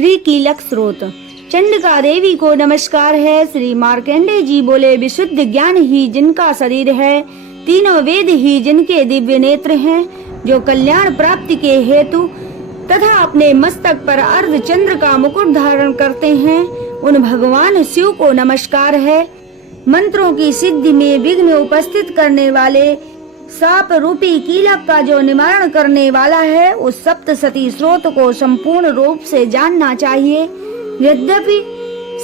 श्री कीलक स्रोत। चंडिका देवी को नमस्कार है। श्री मार्कंडेय जी बोले, विशुद्ध ज्ञान ही जिनका शरीर है, तीनों वेद ही जिनके दिव्य नेत्र हैं, जो कल्याण प्राप्ति के हेतु तथा अपने मस्तक पर अर्ध चंद्र का मुकुट धारण करते हैं, उन भगवान शिव को नमस्कार है। मंत्रों की सिद्धि में विघ्न उपस्थित करने वाले साप रूपी कीलक का जो निवारण करने वाला है, उस सप्तसती स्रोत को संपूर्ण रूप से जानना चाहिए। यद्यपि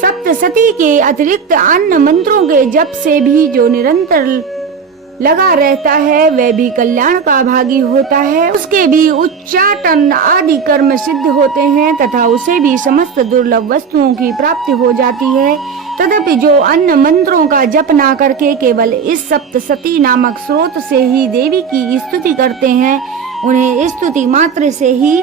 सप्तसती के अतिरिक्त अन्य मंत्रों के जप से भी जो निरंतर लगा रहता है, वह भी कल्याण का भागी होता है। उसके भी उच्चाटन आदि कर्म सिद्ध होते हैं तथा उसे भी समस्त दुर्लभ वस्तुओं की प्राप्ति हो जाती है। तदपि जो अन्य मंत्रों का जप ना करके केवल इस सप्तसती नामक स्रोत से ही देवी की स्तुति करते हैं, उन्हें स्तुति मात्र से ही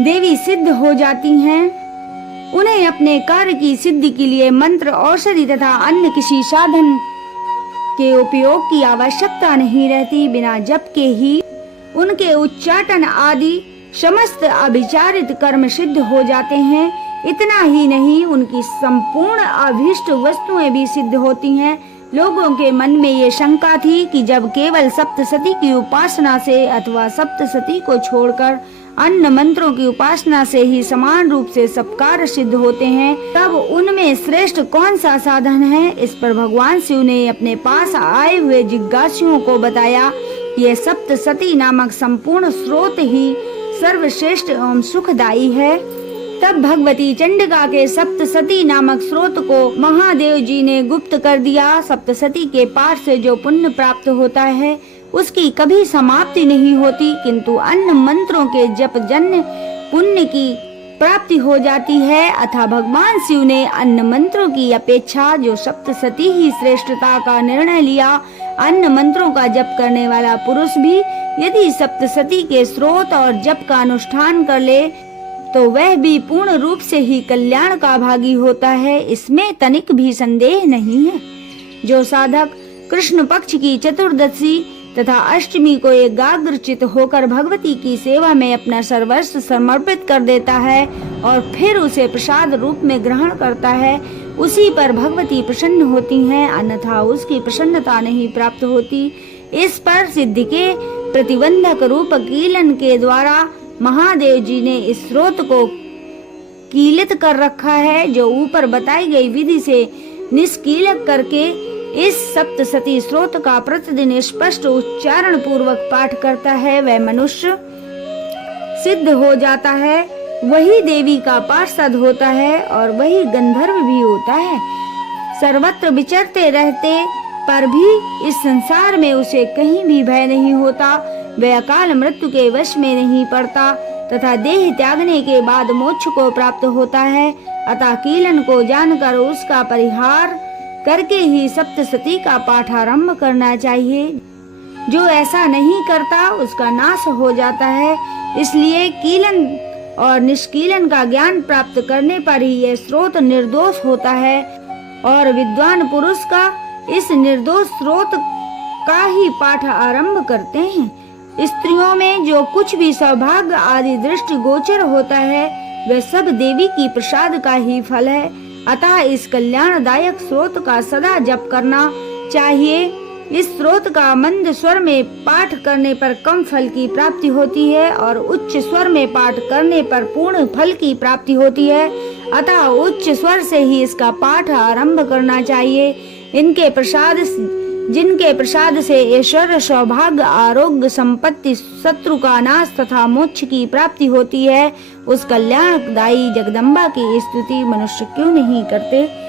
देवी सिद्ध हो जाती हैं। उन्हें अपने कार्य की सिद्धि के लिए मंत्र, औषधि तथा अन्य किसी साधन के उपयोग की आवश्यकता नहीं रहती। बिना जप के ही उनके उच्चाटन आदि समस्त अभिचारित कर्म सिद्ध हो जाते हैं। इतना ही नहीं, उनकी संपूर्ण अभीष्ट वस्तुएं भी सिद्ध होती हैं। लोगों के मन में ये शंका थी कि जब केवल सप्तसती की उपासना से अथवा सप्तसती को छोड़कर अन्य मंत्रों की उपासना से ही समान रूप से सब कार्य सिद्ध होते हैं, तब उनमें श्रेष्ठ कौन सा साधन है। इस पर भगवान शिव ने अपने पास आए हुए जिज्ञासुओं को बताया, ये सप्तसती नामक संपूर्ण स्रोत ही सर्वश्रेष्ठ एवं सुखदायी है। तब भगवती चंडिका के सप्तसती नामक स्रोत को महादेव जी ने गुप्त कर दिया। सप्तसती के पाठ से जो पुण्य प्राप्त होता है, उसकी कभी समाप्ति नहीं होती, किंतु अन्य मंत्रों के जप जन्य पुण्य की प्राप्ति हो जाती है। अतः भगवान शिव ने अन्य मंत्रों की अपेक्षा जो सप्तसती ही श्रेष्ठता का निर्णय लिया। अन्य मंत्रों का जप करने वाला पुरुष भी यदि सप्तसती के स्रोत और जप का अनुष्ठान कर ले, तो वह भी पूर्ण रूप से ही कल्याण का भागी होता है। इसमें तनिक भी संदेह नहीं है। जो साधक कृष्ण पक्ष की चतुर्दशी तथा अष्टमी को एकाग्रचित होकर भगवती की सेवा में अपना सर्वस्व समर्पित कर देता है और फिर उसे प्रसाद रूप में ग्रहण करता है, उसी पर भगवती प्रसन्न होती हैं, अन्यथा उसकी प्रसन्नता नहीं प्राप्त होती। इस पर सिद्धि के प्रतिबंधक रूप कीलन के द्वारा महादेव जी ने इस स्रोत को कीलित कर रखा है। जो ऊपर बताई गई विधि से निष्कीलक करके इस सप्तसती स्रोत का प्रतिदिन स्पष्ट उच्चारण पूर्वक पाठ करता है, वह मनुष्य सिद्ध हो जाता है, वही देवी का पार्षद होता है और वही गंधर्व भी होता है। सर्वत्र विचरते रहते पर भी इस संसार में उसे कहीं भी भय नहीं होता। वह अकाल मृत्यु के वश में नहीं पड़ता तथा देह त्यागने के बाद मोक्ष को प्राप्त होता है। अतः कीलन को जानकर उसका परिहार करके ही सप्तसती का पाठ आरंभ करना चाहिए। जो ऐसा नहीं करता उसका नाश हो जाता है। इसलिए कीलन और निष्कीलन का ज्ञान प्राप्त करने पर ही यह स्रोत निर्दोष होता है और विद्वान पुरुष का इस निर्दोष स्रोत का ही पाठ आरंभ करते हैं। स्त्रियों में जो कुछ भी सौभाग्य आदि दृष्टि गोचर होता है, वह सब देवी की प्रसाद का ही फल है। अतः इस कल्याणदायक स्रोत का सदा जप करना चाहिए। इस स्रोत का मंद स्वर में पाठ करने पर कम फल की प्राप्ति होती है और उच्च स्वर में पाठ करने पर पूर्ण फल की प्राप्ति होती है। अतः उच्च स्वर से ही इसका पाठ आरंभ करना चाहिए। जिनके प्रसाद से ऐश्वर्य, सौभाग्य, आरोग्य, संपत्ति, शत्रु का नाश तथा मोक्ष की प्राप्ति होती है, उस कल्याणदायी जगदम्बा की स्तुति मनुष्य क्यों नहीं करते।